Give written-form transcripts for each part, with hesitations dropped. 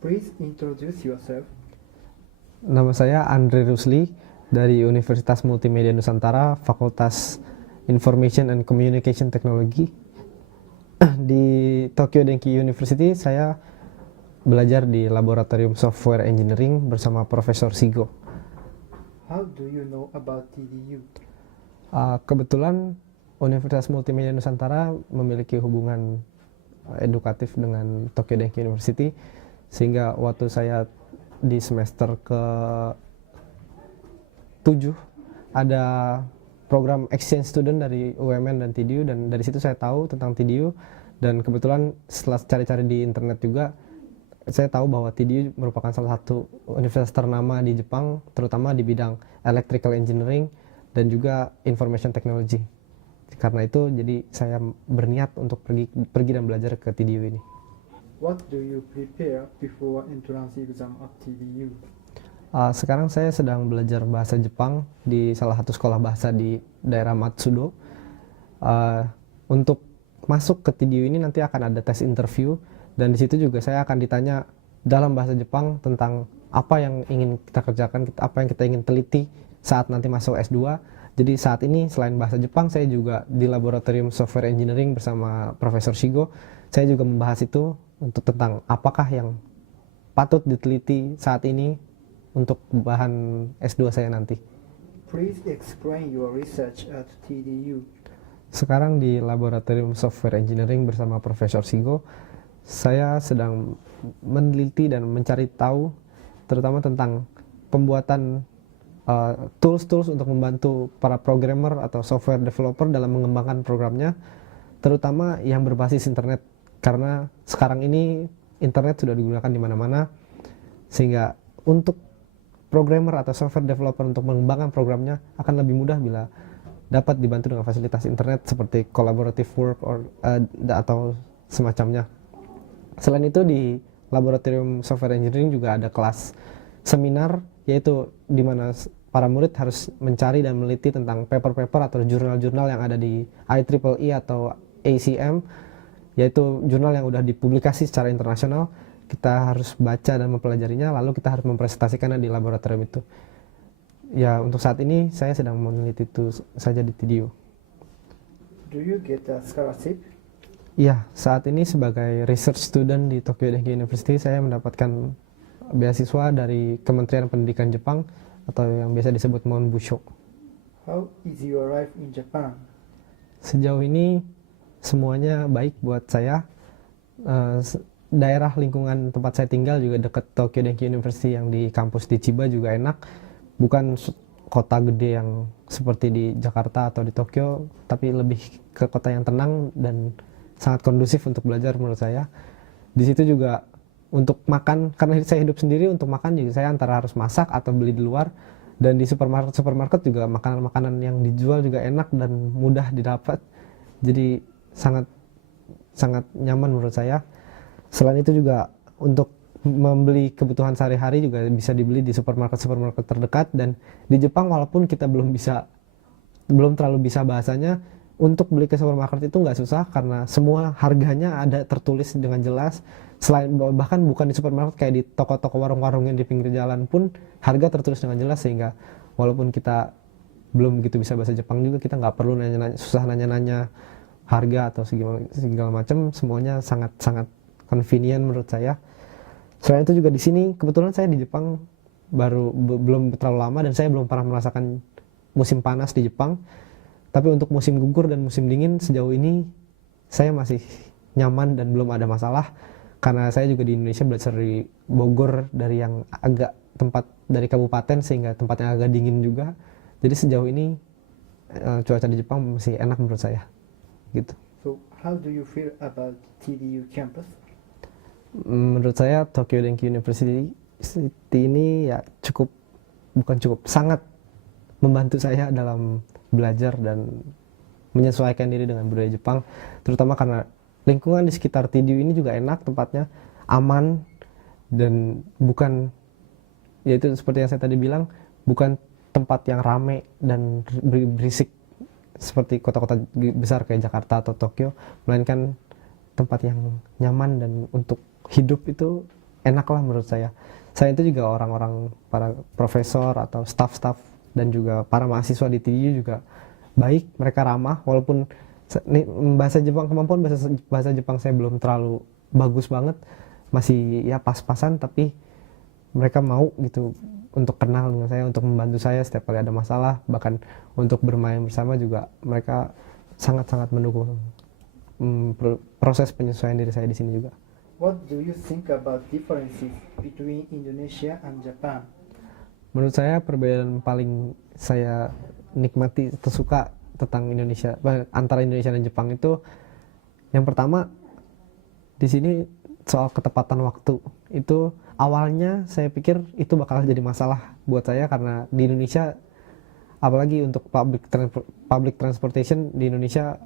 Please introduce yourself. Nama saya Andre Rusli dari Universitas Multimedia Nusantara, Fakultas Information and Communication Technology. Di Tokyo Denki University, saya belajar di Laboratorium Software Engineering bersama Profesor Shigo. How do you know about TDU? Kebetulan Universitas Multimedia Nusantara memiliki hubungan edukatif dengan Tokyo Denki University, sehingga waktu saya di semester ke-7 ada program exchange student dari UMN dan TDU, dan dari situ saya tahu tentang TDU. Dan kebetulan setelah cari-cari di internet juga, saya tahu bahwa TDU merupakan salah satu universitas ternama di Jepang, terutama di bidang electrical engineering dan juga information technology. Karena itu jadi saya berniat untuk pergi dan belajar ke TDU ini. What do you prepare before entrance exam at TDU? Sekarang saya sedang belajar bahasa Jepang di salah satu sekolah bahasa di daerah Matsudo. Untuk masuk ke TDU ini nanti akan ada tes interview, dan di situ juga saya akan ditanya dalam bahasa Jepang tentang apa yang ingin kita kerjakan, apa yang kita ingin teliti saat nanti masuk S2. Jadi saat ini selain bahasa Jepang, saya juga di Laboratorium Software Engineering bersama Profesor Shigo. Saya juga membahas itu untuk tentang apakah yang patut diteliti saat ini untuk bahan S2 saya nanti. Please explain your research at TDU. Sekarang di Laboratorium Software Engineering bersama Profesor Shigo, saya sedang meneliti dan mencari tahu terutama tentang pembuatan tools-tools untuk membantu para programmer atau software developer dalam mengembangkan programnya, terutama yang berbasis internet. Karena sekarang ini internet sudah digunakan di mana-mana, sehingga untuk programmer atau software developer untuk mengembangkan programnya akan lebih mudah bila dapat dibantu dengan fasilitas internet seperti collaborative work atau semacamnya. Selain itu di Laboratorium Software Engineering juga ada kelas seminar, yaitu di mana para murid harus mencari dan meneliti tentang paper-paper atau jurnal-jurnal yang ada di IEEE atau ACM, yaitu jurnal yang sudah dipublikasi secara internasional. Kita harus baca dan mempelajarinya, lalu kita harus mempresentasikannya di laboratorium itu. Ya, untuk saat ini saya sedang meneliti itu saja di TDU. Do you get a scholarship? Ya, saat ini sebagai research student di Tokyo Denki University, saya mendapatkan beasiswa dari Kementerian Pendidikan Jepang atau yang biasa disebut Monbusho. How is your life in Japan? Sejauh ini semuanya baik buat saya. Daerah lingkungan tempat saya tinggal juga dekat Tokyo Denki University yang di kampus di Chiba juga enak. Bukan kota gede yang seperti di Jakarta atau di Tokyo, tapi lebih ke kota yang tenang dan sangat kondusif untuk belajar menurut saya. Di situ juga untuk makan, karena saya hidup sendiri, untuk makan juga saya antara harus masak atau beli di luar. Dan di supermarket juga makanan-makanan yang dijual juga enak dan mudah didapat. Jadi sangat nyaman menurut saya. Selain itu juga untuk membeli kebutuhan sehari-hari juga bisa dibeli di supermarket terdekat. Dan di Jepang walaupun kita belum terlalu bisa bahasanya, untuk beli ke supermarket itu nggak susah karena semua harganya ada tertulis dengan jelas. Bahkan bukan di supermarket, kayak di toko-toko warung-warung yang di pinggir jalan pun harga tertulis dengan jelas, sehingga walaupun kita belum gitu bisa bahasa Jepang juga, kita nggak perlu susah nanya-nanya harga atau segala macam. Semuanya sangat convenient menurut saya. Selain itu juga di sini kebetulan saya di Jepang belum terlalu lama dan saya belum pernah merasakan musim panas di Jepang. Tapi untuk musim gugur dan musim dingin sejauh ini saya masih nyaman dan belum ada masalah, karena saya juga di Indonesia belajar di Bogor, dari yang agak tempat dari kabupaten sehingga tempatnya agak dingin juga. Jadi sejauh ini cuaca di Jepang masih enak menurut saya gitu. So, how do you feel about TDU campus? Menurut saya Tokyo Denki University ini ya sangat membantu saya dalam belajar dan menyesuaikan diri dengan budaya Jepang, terutama karena lingkungan di sekitar TDU ini juga enak, tempatnya aman dan bukan, yaitu seperti yang saya tadi bilang, bukan tempat yang rame dan berisik seperti kota-kota besar kayak Jakarta atau Tokyo, melainkan tempat yang nyaman dan untuk hidup itu enak lah menurut saya. Saya itu juga orang-orang para profesor atau staff-staff dan juga para mahasiswa di TDU juga baik, mereka ramah walaupun bahasa Jepang, kemampuan bahasa Jepang saya belum terlalu bagus banget, masih ya pas-pasan, tapi mereka mau gitu untuk kenal dengan saya, untuk membantu saya setiap kali ada masalah, bahkan untuk bermain bersama juga mereka sangat-sangat mendukung proses penyesuaian diri saya di sini juga. What do you think about differences between Indonesia and Japan? Menurut saya perbedaan paling saya nikmati atau suka tentang Indonesia, antara Indonesia dan Jepang itu, yang pertama di sini soal ketepatan waktu. Itu awalnya saya pikir itu bakal jadi masalah buat saya karena di Indonesia, apalagi untuk public transportation di Indonesia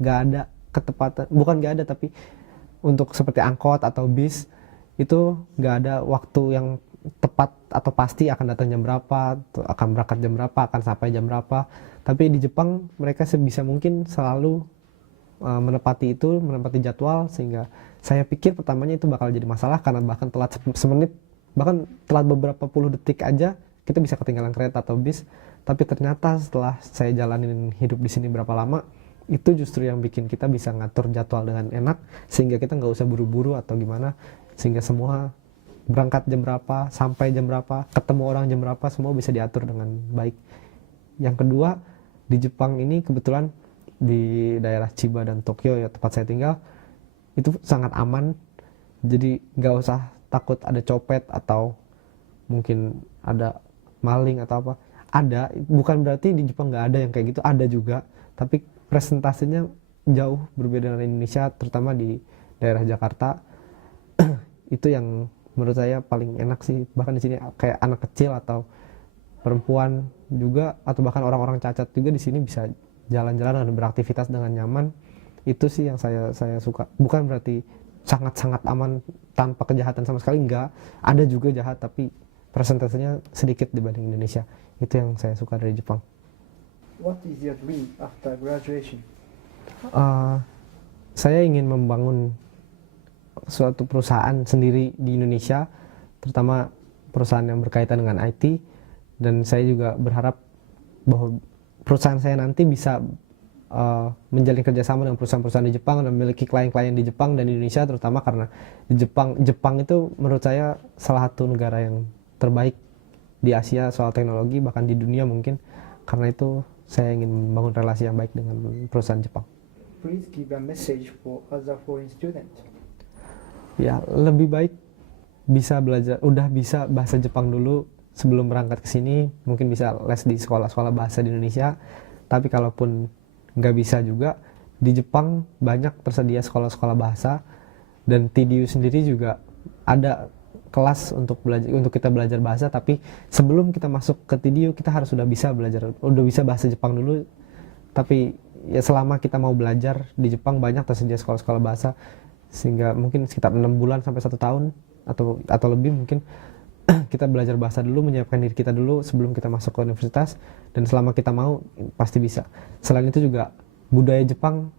nggak ada ketepatan, bukan nggak ada tapi untuk seperti angkot atau bis itu nggak ada waktu yang tepat atau pasti akan datang jam berapa, akan berangkat jam berapa, akan sampai jam berapa. Tapi di Jepang mereka sebisa mungkin selalu menepati jadwal, sehingga saya pikir pertamanya itu bakal jadi masalah karena bahkan telat semenit, bahkan telat beberapa puluh detik aja kita bisa ketinggalan kereta atau bis. Tapi ternyata setelah saya jalanin hidup di sini berapa lama, itu justru yang bikin kita bisa ngatur jadwal dengan enak, sehingga kita nggak usah buru-buru atau gimana, sehingga semua berangkat jam berapa, sampai jam berapa, ketemu orang jam berapa, semua bisa diatur dengan baik. Yang kedua, di Jepang ini kebetulan di daerah Chiba dan Tokyo ya tempat saya tinggal, itu sangat aman, jadi nggak usah takut ada copet atau mungkin ada maling atau apa. Ada, bukan berarti di Jepang nggak ada yang kayak gitu, ada juga, tapi presentasinya jauh berbeda dengan Indonesia, terutama di daerah Jakarta. Itu yang menurut saya paling enak sih. Bahkan di sini kayak anak kecil atau perempuan juga, atau bahkan orang-orang cacat juga di sini bisa jalan-jalan dan beraktivitas dengan nyaman. Itu sih yang saya suka. Bukan berarti sangat-sangat aman tanpa kejahatan sama sekali, enggak. Ada juga jahat, tapi presentasinya sedikit dibanding Indonesia. Itu yang saya suka dari Jepang. What is your dream after graduation? Saya ingin membangun suatu perusahaan sendiri di Indonesia, terutama perusahaan yang berkaitan dengan IT, dan saya juga berharap bahwa perusahaan saya nanti bisa menjalin kerjasama dengan perusahaan-perusahaan di Jepang dan memiliki klien-klien di Jepang dan di Indonesia, terutama karena di Jepang itu menurut saya salah satu negara yang terbaik di Asia soal teknologi, bahkan di dunia mungkin. Karena itu saya ingin membangun relasi yang baik dengan perusahaan Jepang. Please give a message for other foreign students. Ya, lebih baik bisa udah bisa bahasa Jepang dulu sebelum berangkat ke sini. Mungkin bisa les di sekolah-sekolah bahasa di Indonesia. Tapi kalaupun nggak bisa juga, di Jepang banyak tersedia sekolah-sekolah bahasa, dan TDU sendiri juga ada kelas untuk kita belajar bahasa. Tapi sebelum kita masuk ke TDU, kita harus udah bisa bahasa Jepang dulu. Tapi ya selama kita mau belajar di Jepang, banyak tersedia sekolah-sekolah bahasa, sehingga mungkin sekitar 6 bulan sampai 1 tahun atau lebih mungkin kita belajar bahasa dulu, menyiapkan diri kita dulu sebelum kita masuk ke universitas, dan selama kita mau pasti bisa. Selain itu juga budaya Jepang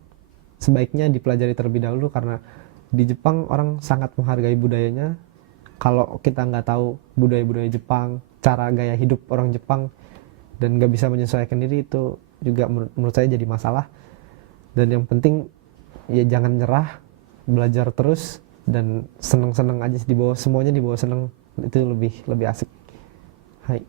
sebaiknya dipelajari terlebih dahulu, karena di Jepang orang sangat menghargai budayanya. Kalau kita nggak tahu budaya-budaya Jepang, cara gaya hidup orang Jepang, dan nggak bisa menyesuaikan diri, itu juga menurut saya jadi masalah. Dan yang penting ya jangan nyerah, belajar terus, dan seneng-seneng aja, semuanya dibawa seneng, itu lebih asik. Hai.